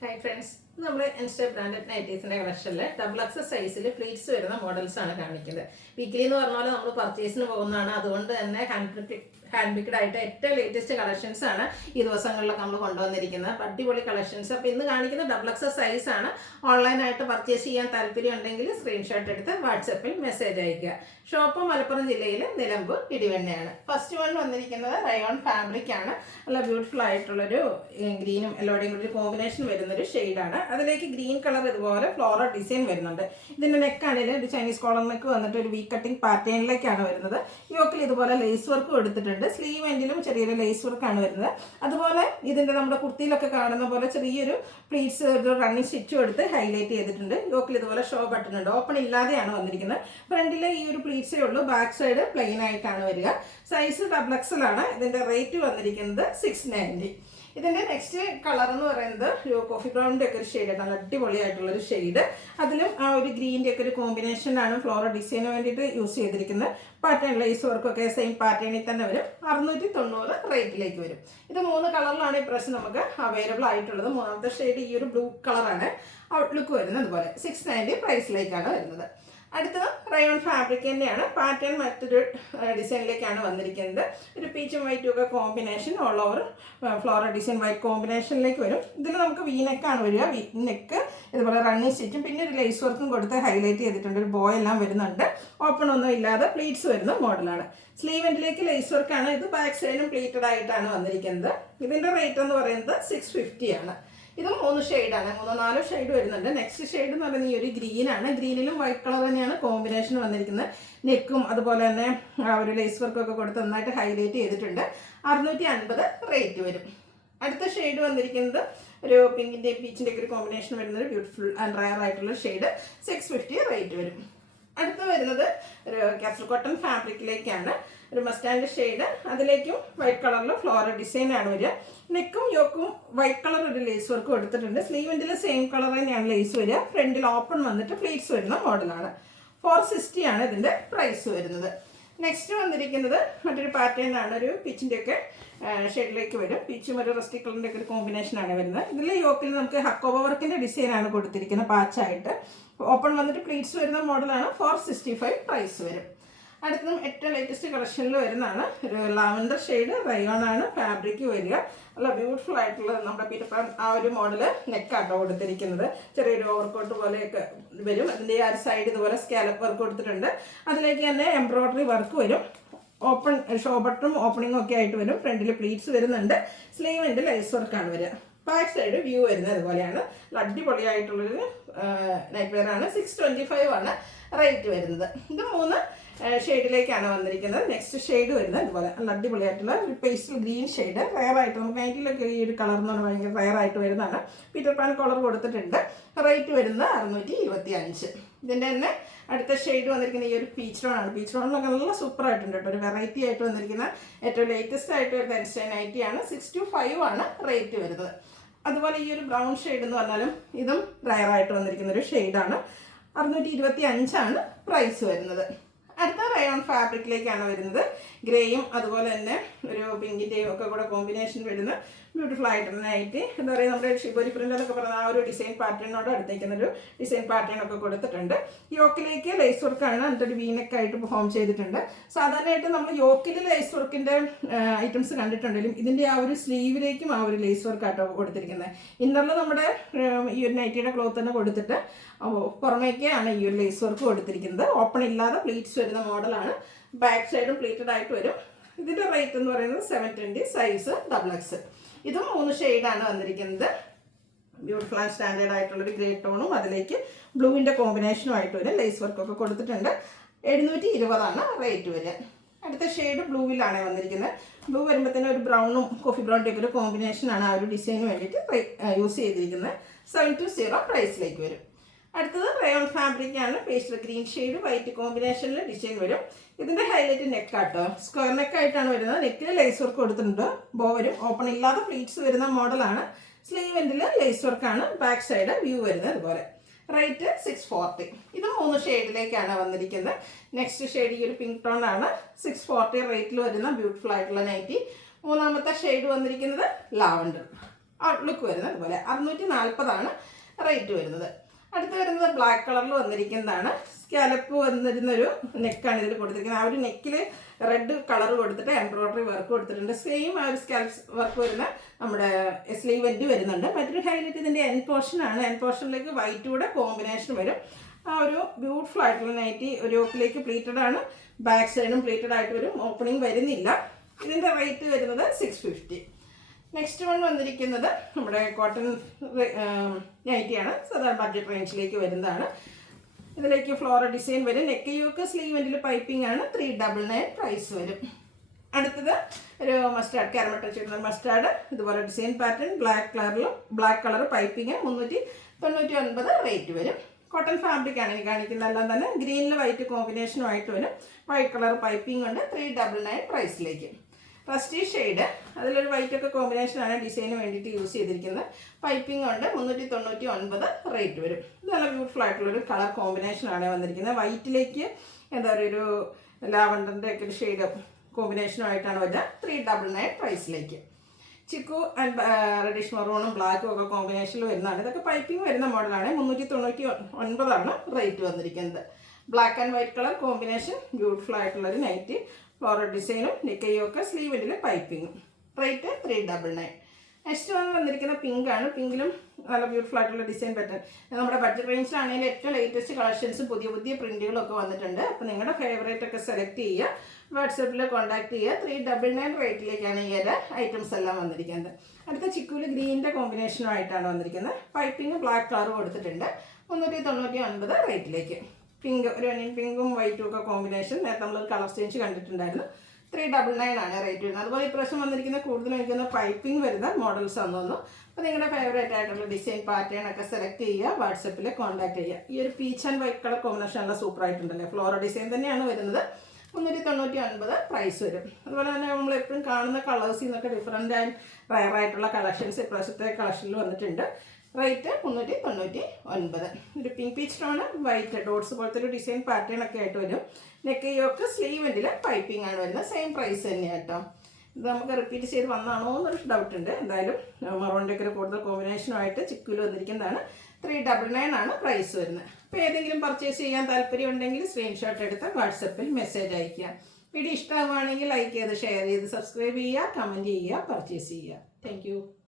Hi friends, നമ്മൾ insta branded നൈറ്റീസിൻ്റെ കളക്ഷനിൽ double X സൈസിൽ pleats വരുന്ന മോഡൽസാണ് കാണിക്കുന്നത്. വീക്കിലി എന്ന് പറഞ്ഞാൽ നമ്മൾ പർച്ചേസിന് പോകുന്നതാണ്. അതുകൊണ്ട് തന്നെ ഹാൻഡ് പിക്ഡ് ആയിട്ട് ഏറ്റവും ലേറ്റസ്റ്റ് കളക്ഷൻസ് ആണ് ഈ ദിവസങ്ങളിലൊക്കെ നമ്മൾ കൊണ്ടുവന്നിരിക്കുന്നത്. അടിപൊളി കളക്ഷൻസ്. അപ്പോൾ ഇന്ന് കാണിക്കുന്ന ഡബിൾ എക്സ് സൈസ് ആണ്. ഓൺലൈനായിട്ട് പർച്ചേസ് ചെയ്യാൻ താല്പര്യം ഉണ്ടെങ്കിൽ സ്ക്രീൻഷോട്ട് എടുത്ത് വാട്സപ്പിൽ മെസ്സേജ് അയയ്ക്കുക. ഷോപ്പ് മലപ്പുറം ജില്ലയിൽ നിലമ്പൂർ ഇടിവണ്ണയാണ്. ഫസ്റ്റ് വൺ വന്നിരിക്കുന്നത് റയോൺ ഫാബ്രിക് ആണ്. നല്ല ബ്യൂട്ടിഫുൾ ആയിട്ടുള്ളൊരു ഗ്രീനും യെല്ലോയുടെയും കൂടി ഒരു കോമ്പിനേഷൻ വരുന്നൊരു ഷെയ്ഡാണ്. അതിലേക്ക് ഗ്രീൻ കളർ ഇതുപോലെ ഫ്ലോറൽ ഡിസൈൻ വരുന്നുണ്ട്. ഇതിൻ്റെ നെക്കാണെങ്കിൽ ഒരു ചൈനീസ് കോളർ നെക്ക് വന്നിട്ട് ഒരു വി കട്ടിങ് പാറ്റേണിലേക്കാണ് വരുന്നത്. യോക്കിൽ ഇതുപോലെ ലേസ് വർക്ക് കൊടുത്തിട്ടുണ്ട്. സ്ലീവ് എൻഡിലും ചെറിയൊരു ലേസ് വർക്കാണ് വരുന്നത്. അതുപോലെ ഇതിൻ്റെ നമ്മുടെ കുർത്തിയിലൊക്കെ കാണുന്ന പോലെ ചെറിയൊരു പ്ലീറ്റ്സ് ഒരു റണ്ണിങ് സ്റ്റിച്ച് കൊടുത്ത് ഹൈലൈറ്റ് ചെയ്തിട്ടുണ്ട്. യോക്കിൽ ഇതുപോലെ ഷോ ബട്ടൺ ഉണ്ട്. ഓപ്പൺ ഇല്ലാതെയാണ് വന്നിരിക്കുന്നത്. ഫ്രണ്ടിൽ ഈ ഒരു പ്ലീറ്റ്സേ ഉള്ളൂ. ബാക്ക് സൈഡ് പ്ലെയിൻ ആയിട്ടാണ് വരിക. സൈസ് ഡബിൾ എക്സൽ ആണ്. ഇതിൻ്റെ റേറ്റ് വന്നിരിക്കുന്നത് 690. ഇതിൻ്റെ നെക്സ്റ്റ് കളർ എന്ന് പറയുന്നത് ഒരു കോഫി ബ്രൗണിൻ്റെ ഒക്കെ ഒരു ഷെയ്ഡ്, നല്ല അടിപൊളിയായിട്ടുള്ളൊരു ഷെയ്ഡ്. അതിലും ആ ഒരു ഗ്രീൻ്റെ ഒക്കെ ഒരു കോമ്പിനേഷനാണ് ഫ്ലോറൽ ഡിസൈന് വേണ്ടിയിട്ട് യൂസ് ചെയ്തിരിക്കുന്നത്. പാറ്റേൺ ലേസ് വർക്കൊക്കെ സെയിം പാറ്റേണിൽ തന്നെ വരും. 690 റേറ്റിലേക്ക് വരും. ഇത് 3 കളറിലാണ് ഇപ്രാവശ്യം നമുക്ക് അവൈലബിൾ ആയിട്ടുള്ളത്. മൂന്നാമത്തെ ഷെയ്ഡ് ഈ ഒരു ബ്ലൂ കളറാണ് ഔട്ട്ലുക്ക് വരുന്നത്. അതുപോലെ 690 പ്രൈസിലേക്കാണ് വരുന്നത്. അടുത്തത് റയോൺ ഫാബ്രിക് തന്നെയാണ്. പാറ്റേൺ മറ്റൊരു ഡിസൈനിലേക്കാണ് വന്നിരിക്കുന്നത്. ഒരു പീച്ചും വൈറ്റും ഒക്കെ combination all over floral design white കോമ്പിനേഷനിലേക്ക് വരും. ഇതിൽ നമുക്ക് വി നെക്കാണ് വരിക. വി നെക്ക് ഇതുപോലെ റണ്ണിങ് സ്റ്റിച്ചും പിന്നെ ഒരു ലേസ് വർക്കും കൊടുത്ത് ഹൈലൈറ്റ് ചെയ്തിട്ടുണ്ട്. ഒരു ബോ എല്ലാം വരുന്നുണ്ട്. ഓപ്പൺ ഒന്നും ഇല്ലാതെ പ്ലീറ്റ്സ് വരുന്ന മോഡലാണ്. സ്ലീവ് എൻഡിലേക്ക് ലേസ് വർക്കാണ്. ഇത് ബാക്ക് സൈഡും പ്ലീറ്റഡ് ആയിട്ടാണ് വന്നിരിക്കുന്നത്. ഇതിൻ്റെ റേറ്റ് എന്ന് പറയുന്നത് 650 ആണ്. ഇത് 3 ഷെയ്ഡാണ്. 3-4 ഷെയ്ഡ് വരുന്നുണ്ട്. നെക്സ്റ്റ് ഷെയ്ഡ് എന്ന് പറയുന്നത് ഈ ഒരു ഗ്രീനാണ്. ഗ്രീനിലും വൈറ്റ് കളർ തന്നെയാണ് കോമ്പിനേഷൻ വന്നിരിക്കുന്നത്. നെക്കും അതുപോലെ തന്നെ ആ ഒരു ലേസ് വർക്കൊക്കെ കൊടുത്ത് നന്നായിട്ട് ഹൈലൈറ്റ് ചെയ്തിട്ടുണ്ട്. 650 റേറ്റ് വരും. അടുത്ത ഷെയ്ഡ് വന്നിരിക്കുന്നത് ഒരു പിങ്കിൻ്റെ പീച്ചിൻ്റെ ഒക്കെ ഒരു കോമ്പിനേഷൻ വരുന്നത് ബ്യൂട്ടിഫുൾ ആൻഡ് റയർ ആയിട്ടുള്ള ഷെയ്ഡ്. 650 റേറ്റ് വരും. അടുത്ത് വരുന്നത് ഒരു കാസൽ കോട്ടൺ ഫാബ്രിക്കിലേക്കാണ്. ഒരു മസ്റ്റാൻഡ് ഷെയ്ഡ്. അതിലേക്കും വൈറ്റ് കളറിൽ ഫ്ലോറൽ ഡിസൈനാണ് വരിക. നെക്കും യോക്കും വൈറ്റ് കളർ ഒരു ലേസ് വർക്ക് കൊടുത്തിട്ടുണ്ട്. സ്ലീവിൻ്റെ സെയിം കളർ തന്നെയാണ് ലേസ് വരിക. ഫ്രണ്ടിൽ ഓപ്പൺ വന്നിട്ട് പ്ലീറ്റ്സ് വരുന്ന മോഡലാണ്. 460 ആണ് ഇതിൻ്റെ പ്രൈസ് വരുന്നത്. നെക്സ്റ്റ് വന്നിരിക്കുന്നത് മറ്റൊരു പാറ്റേൺ ആണ്. ഒരു പിച്ചിൻ്റെ ഒക്കെ ഷെയ്ഡിലേക്ക് വരും. പിച്ചും ഒരു റസ്റ്റി കളറിൻ്റെ ഒക്കെ ഒരു കോമ്പിനേഷനാണ് വരുന്നത്. ഇതിൽ യോക്കിൽ നമുക്ക് ഹക്കോബ വർക്കിൻ്റെ ഡിസൈനാണ് കൊടുത്തിരിക്കുന്നത് പാച്ചായിട്ട്. ഓപ്പൺ വന്നിട്ട് പ്ലീറ്റ്സ് വരുന്ന മോഡലാണ്. 465 പ്രൈസ് വരും. അടുത്തതും ഏറ്റവും ലേറ്റസ്റ്റ് കളക്ഷനിൽ വരുന്നതാണ് ഒരു ലാവൻഡർ ഷെയ്ഡ്. റയോൺ ആണ് ഫാബ്രിക് വരിക. നല്ല ബ്യൂട്ടിഫുൾ ആയിട്ടുള്ള നമ്മുടെ പീറ്റർ പാൻ ആ ഒരു മോഡല് നെക്കാട്ടോ കൊടുത്തിരിക്കുന്നത്. ചെറിയൊരു ഓവർകോട്ട് പോലെയൊക്കെ വരും. അതിൻ്റെ ആ ഒരു സൈഡ് ഇതുപോലെ സ്കാലപ്പ് വർക്ക് കൊടുത്തിട്ടുണ്ട്. അതിലേക്ക് തന്നെ എംബ്രോയ്ഡറി വർക്ക് വരും. ഓപ്പൺ ഷോ ബട്ടണും ഓപ്പണിങ്ങും ഒക്കെ ആയിട്ട് വരും. ഫ്രണ്ടിൽ പ്ലീറ്റ്സ് വരുന്നുണ്ട്. സ്ലീവിൻ്റെ ലേസ് വർക്കാണ് വരിക. ബാക്ക് സൈഡ് വ്യൂ വരുന്നത് അതുപോലെയാണ്. അടിപൊളിയായിട്ടുള്ളൊരു നൈറ്റ് വെയർ ആണ്. 625 ആണ് റേറ്റ് വരുന്നത്. ഇത് 3 ഷെയ്ഡിലേക്കാണ് വന്നിരിക്കുന്നത്. നെക്സ്റ്റ് ഷെയ്ഡ് വരുന്നത് ഇതുപോലെ നല്ല അടിപൊളിയായിട്ടുള്ള ഒരു പേസ്റ്റൽ ഗ്രീൻ ഷെയ്ഡ്. റയറായിട്ട് നമുക്ക് നൈറ്റിലൊക്കെ ഈ ഒരു കളർ എന്ന് പറഞ്ഞാൽ ഭയങ്കര റയറായിട്ട് വരുന്നതാണ്. പീറ്റർ പാൻ കളർ കൊടുത്തിട്ടുണ്ട്. റേറ്റ് വരുന്നത് 625. ഇതിൻ്റെ തന്നെ അടുത്ത ഷെയ്ഡ് വന്നിരിക്കുന്ന ഈ ഒരു പീച്ച് റോൺ ആണ്. പീച്ച് റോണിലൊക്കെ നല്ല സൂപ്പർ ആയിട്ടുണ്ട് കേട്ടോ. ഒരു വെറൈറ്റി ആയിട്ട് വന്നിരിക്കുന്ന ഏറ്റവും ലേറ്റസ്റ്റ് ആയിട്ട് വരുന്ന ഇൻസ്റ്റൈൻ നൈറ്റിയാണ്. 625 ആണ് റേറ്റ് വരുന്നത്. അതുപോലെ ഈ ഒരു ബ്രൗൺ ഷെയ്ഡ് എന്ന് പറഞ്ഞാലും ഇതും റയറായിട്ട് വന്നിരിക്കുന്ന ഒരു ഷെയ്ഡാണ്. 625 ആണ് പ്രൈസ് വരുന്നത്. അടുത്ത റയോൺ ഫാബ്രിക്കിലേക്കാണ് വരുന്നത്. ഗ്രേയും അതുപോലെ തന്നെ ഒരു പിങ്കിൻ്റെയും ഒക്കെ കൂടെ കോമ്പിനേഷൻ വരുന്ന ബ്യൂട്ടിഫുൾ ആയിട്ടുള്ള നൈറ്റ്. എന്താ പറയുക, നമ്മുടെ ഷിബോരി പ്രിൻ്റ് എന്നൊക്കെ പറയുന്ന ആ ഒരു ഡിസൈൻ പാറ്റേണിനോട് അടുത്തേക്കുന്നൊരു ഡിസൈൻ പാറ്റേൺ ഒക്കെ കൊടുത്തിട്ടുണ്ട്. യോക്കിലേക്ക് ലേസ് വർക്കാണ്. എന്നിട്ടൊരു വീനക്കായിട്ട് പെർഫോം ചെയ്തിട്ടുണ്ട്. സാധാരണയായിട്ട് നമ്മൾ യോക്കിൽ ലേസ് വർക്കിൻ്റെ ഐറ്റംസ് കണ്ടിട്ടുണ്ടെങ്കിലും ഇതിൻ്റെ ആ ഒരു സ്ലീവിലേക്കും ആ ഒരു ലേസ് വർക്കായിട്ടോ കൊടുത്തിരിക്കുന്നത്. ഇന്നറിൽ നമ്മുടെ ഈ ഒരു നൈറ്റിയുടെ ക്ലോത്ത് തന്നെ കൊടുത്തിട്ട് പുറമേക്കാണ് ഈ ഒരു ലേസ് വർക്ക് കൊടുത്തിരിക്കുന്നത്. ഓപ്പൺ ഇല്ലാതെ പ്ലീറ്റ്സ് വരുന്ന മോഡലാണ്. ബാക്ക് സൈഡും പ്ലീറ്റഡ് ആയിട്ട് വരും. ഇതിൻ്റെ റേറ്റ് എന്ന് പറയുന്നത് 720. Size double X. ഇതും 3 ഷെയ്ഡാണ് വന്നിരിക്കുന്നത്. ബ്യൂട്ടിഫുൾ ആൻഡ് സ്റ്റാൻഡേർഡ് ആയിട്ടുള്ളൊരു ഗ്രേ ടോണും അതിലേക്ക് ബ്ലൂവിൻ്റെ കോമ്പിനേഷനും ആയിട്ട് വരും. ലേസ് വർക്കൊക്കെ കൊടുത്തിട്ടുണ്ട്. 720 ആണ് റേറ്റ് വരിക. അടുത്ത ഷെയ്ഡ് ബ്ലൂവിലാണ് വന്നിരിക്കുന്നത്. ബ്ലൂ വരുമ്പോഴത്തേനും ഒരു ബ്രൗണും കോഫി ബ്രൗണിൻ്റെ ഒക്കെ ഒരു കോമ്പിനേഷനാണ് ആ ഒരു ഡിസൈന് വേണ്ടിയിട്ട് യൂസ് ചെയ്തിരിക്കുന്നത്. 720 പ്രൈസിലേക്ക് വരും. അടുത്തത് റയോൺ ഫാബ്രിക് ആണ്. പേസ്റ്റൽ ഗ്രീൻ ഷെയ്ഡ് വൈറ്റ് കോമ്പിനേഷനിൽ ഡിസൈൻ വരും. ഇതിൻ്റെ ഹൈലൈറ്റ് നെക്കാട്ടോ. സ്ക്വയർ നെക്കായിട്ടാണ് വരുന്നത്. നെക്കിൽ ലേസ് വർക്ക് കൊടുത്തിട്ടുണ്ട്. ബോ വരും. ഓപ്പൺ ഇല്ലാതെ പ്ലീറ്റ്സ് വരുന്ന മോഡലാണ്. സ്ലീവ് എൻഡിൽ ലേസ് വർക്കാണ്. ബാക്ക് സൈഡ് വ്യൂ വരുന്നത് അതുപോലെ. റേറ്റ് 640. ഇത് 3 ഷെയ്ഡിലേക്കാണ് വന്നിരിക്കുന്നത്. നെക്സ്റ്റ് ഷെയ്ഡ് ഈ ഒരു പിങ്ക് ടോൺ ആണ്. 640 റേറ്റിൽ വരുന്ന ബ്യൂട്ടിഫുൾ ആയിട്ടുള്ള നൈറ്റി. മൂന്നാമത്തെ ഷെയ്ഡ് വന്നിരിക്കുന്നത് ലാവൻഡർ. ഔട്ട്ലുക്ക് വരുന്നത്. അതുപോലെ 640 റേറ്റ് വരുന്നത്. അടുത്ത് വരുന്നത് ബ്ലാക്ക് കളറിൽ വന്നിരിക്കുന്നതാണ്. സ്കാലപ്പ് വന്നിരുന്നൊരു നെക്കാണ് ഇതിൽ കൊടുത്തിരിക്കുന്നത്. ആ ഒരു നെക്കിൽ റെഡ് കളർ കൊടുത്തിട്ട് എംബ്രോയ്ഡറി വർക്ക് കൊടുത്തിട്ടുണ്ട്. സെയിം ആ ഒരു സ്കാലപ്പ് വർക്ക് വരുന്ന നമ്മുടെ സ്ലീവ് എൻഡ് വരുന്നുണ്ട്. മറ്റൊരു ഹൈലൈറ്റ് ഇതിൻ്റെ എൻ പോർഷനാണ്. എൻ പോർഷനിലേക്ക് വൈറ്റ് കൂടെ കോമ്പിനേഷൻ വരും. ആ ഒരു ബ്യൂട്ടിഫുൾ ആയിട്ടുള്ള നൈറ്റി ഒരു യോക്കിലേക്ക് പ്ലീറ്റഡ് ആണ്. ബാക്ക് സൈഡും പ്ലീറ്റഡ് ആയിട്ട് വരും. ഓപ്പണിംഗ് വരുന്നില്ല. ഇതിൻ്റെ റേറ്റ് വരുന്നത് 650. നെക്സ്റ്റ് വൺ വന്നിരിക്കുന്നത് നമ്മുടെ കോട്ടൺ നൈറ്റിയാണ്. സാധാരണ ബഡ്ജറ്റ് റേഞ്ചിലേക്ക് വരുന്നതാണ്. ഇതിലേക്ക് ഫ്ലോറൽ ഡിസൈൻ വരും. നെക്ക് യോക്ക് സ്ലീവ് എൻഡിൽ പൈപ്പിംഗ് ആണ്. 399 പ്രൈസ് വരും. അടുത്തത് ഒരു മസ്റ്റാർഡ് കാരമൽ ടച്ച് വരുന്ന മസ്റ്റാർഡ്. ഇതുപോലെ design pattern black colour piping 399 rate വരും. കോട്ടൺ ഫാബ്രിക് ആണ് ഈ കാണിക്കുന്നതെല്ലാം തന്നെ. ഗ്രീനിൽ വൈറ്റ് കോമ്പിനേഷനുമായിട്ട് വരും. വൈറ്റ് കളർ പൈപ്പിംഗ് ഉണ്ട്. 399 പ്രൈസിലേക്ക്. റസ്റ്റി ഷെയ്ഡ്, അതിലൊരു വൈറ്റൊക്കെ കോമ്പിനേഷനാണ് ഡിസൈന് വേണ്ടിയിട്ട് യൂസ് ചെയ്തിരിക്കുന്നത്. പൈപ്പിംഗ് ഉണ്ട്. 399 റേറ്റ് വരും. ഇത് നല്ല ബ്യൂട്ടിഫുൾ ആയിട്ടുള്ളൊരു കളർ കോമ്പിനേഷനാണ് വന്നിരിക്കുന്നത്. വൈറ്റിലേക്ക് എന്താ പറയുക ഒരു ലാവണ്ടറിൻ്റെ ഒക്കെ ഒരു ഷെയ്ഡ് കോമ്പിനേഷനുമായിട്ടാണ് വരുന്നത്. 399 പ്രൈസിലേക്ക്. ചിക്കു ആൻഡ് റെഡിഷ് മറൂണും ബ്ലാക്കും ഒക്കെ കോമ്പിനേഷനിൽ വരുന്നതാണ്. ഇതൊക്കെ പൈപ്പിംഗ് വരുന്ന മോഡലാണ്. 399 റേറ്റ് വന്നിരിക്കുന്നത്. Black and white colour combination beautiful ആയിട്ടുള്ളൊരു നൈറ്റി. ഫ്ലോറൽ ഡിസൈനും നെക്കൈയൊക്കെ സ്ലീവിൽ പൈപ്പിങ്ങും. റേറ്റ് 399. നെക്സ്റ്റ് വന്നിരിക്കുന്ന പിങ്ക് ആണ്. പിങ്കിലും നല്ല ബ്യൂട്ടിഫുൾ ആയിട്ടുള്ള ഡിസൈൻ പാറ്റേൺ. നമ്മുടെ ബഡ്ജറ്റ് റേഞ്ചിലാണെങ്കിൽ ഏറ്റവും ലേറ്റസ്റ്റ് കളക്ഷൻസും പുതിയ പ്രിന്റുകളൊക്കെ വന്നിട്ടുണ്ട്. അപ്പോൾ നിങ്ങളുടെ ഫേവറേറ്റ് ഒക്കെ സെലക്ട് ചെയ്യുക. വാട്സപ്പിൽ കോൺടാക്ട് ചെയ്യുക. 399 റേറ്റിലേക്കാണ് ഈ ഒരു ഐറ്റംസ് എല്ലാം വന്നിരിക്കുന്നത്. അടുത്ത ചിക്കുവിൽ ഗ്രീനിൻ്റെ കോമ്പിനേഷനുമായിട്ടാണ് വന്നിരിക്കുന്നത്. പൈപ്പിംഗ് ബ്ലാക്ക് കളർ കൊടുത്തിട്ടുണ്ട്. 399 റേറ്റിലേക്ക്. പിങ്ക് ഒരു ഒനിയൻ പിങ്കും വൈറ്റും ഒക്കെ കോമ്പിനേഷൻ നേരത്തെ നമ്മൾ കളർ ചേഞ്ച് കണ്ടിട്ടുണ്ടായിരുന്നു. 399 റേറ്റ് വരുന്നത്. അതുപോലെ ഇപ്രാവശ്യം വന്നിരിക്കുന്ന കൂടുതലും എനിക്കുന്ന പൈപ്പിംഗ് വരുന്ന മോഡൽസ് ആണെന്ന്. അപ്പോൾ നിങ്ങളുടെ ഫേവറേറ്റ് ആയിട്ടുള്ള ഡിസൈൻ പാറ്റേൺ ഒക്കെ സെലക്ട് ചെയ്യുക. വാട്സപ്പിൽ കോൺടാക്ട് ചെയ്യുക. ഈ ഒരു peach and white colour combination നല്ല സൂപ്പർ ആയിട്ടുണ്ടല്ലേ. ഫ്ലോറൽ ഡിസൈൻ തന്നെയാണ് വരുന്നത്. 399 പ്രൈസ് വരും. അതുപോലെ തന്നെ നമ്മൾ എപ്പോഴും കാണുന്ന കളേഴ്സിൽ നിന്നൊക്കെ ഡിഫറെൻ്റ് ആൻഡ് റയർ ആയിട്ടുള്ള കളക്ഷൻസ് ഇപ്രാവശ്യത്തെ കളക്ഷനിൽ വന്നിട്ടുണ്ട്. റേറ്റ് 399. ഒരു pink peach tone white dots പോലത്തെ ഒരു ഡിസൈൻ പാറ്റേൺ ഒക്കെ ആയിട്ട് വരും. നെക്ക് യോക്ക് സ്ലീവെൻറ്റിൽ പൈപ്പിംഗ് ആണ് വരുന്നത്. സെയിം പ്രൈസ് തന്നെയാണ് കേട്ടോ. ഇത് നമുക്ക് റിപ്പീറ്റ് ചെയ്ത് വന്നാണോ എന്നൊരു ഡൗട്ട് ഉണ്ട്. എന്തായാലും മറോണിൻ്റെ ഒക്കെ കൂടുതൽ കോമ്പിനേഷനുമായിട്ട് ചിക്കുവിൽ വന്നിരിക്കുന്നതാണ്. 399 പ്രൈസ് വരുന്നത്. അപ്പോൾ ഏതെങ്കിലും പർച്ചേസ് ചെയ്യാൻ താല്പര്യം ഉണ്ടെങ്കിൽ സ്ക്രീൻഷോട്ട് എടുത്ത് വാട്സപ്പിൽ മെസ്സേജ് അയയ്ക്കുക. വീഡിയോ ഇഷ്ടമാവുകയാണെങ്കിൽ ലൈക്ക് ചെയ്ത് ഷെയർ ചെയ്ത് സബ്സ്ക്രൈബ് ചെയ്യുക, കമൻറ്റ് ചെയ്യുക, പർച്ചേസ് ചെയ്യുക. താങ്ക്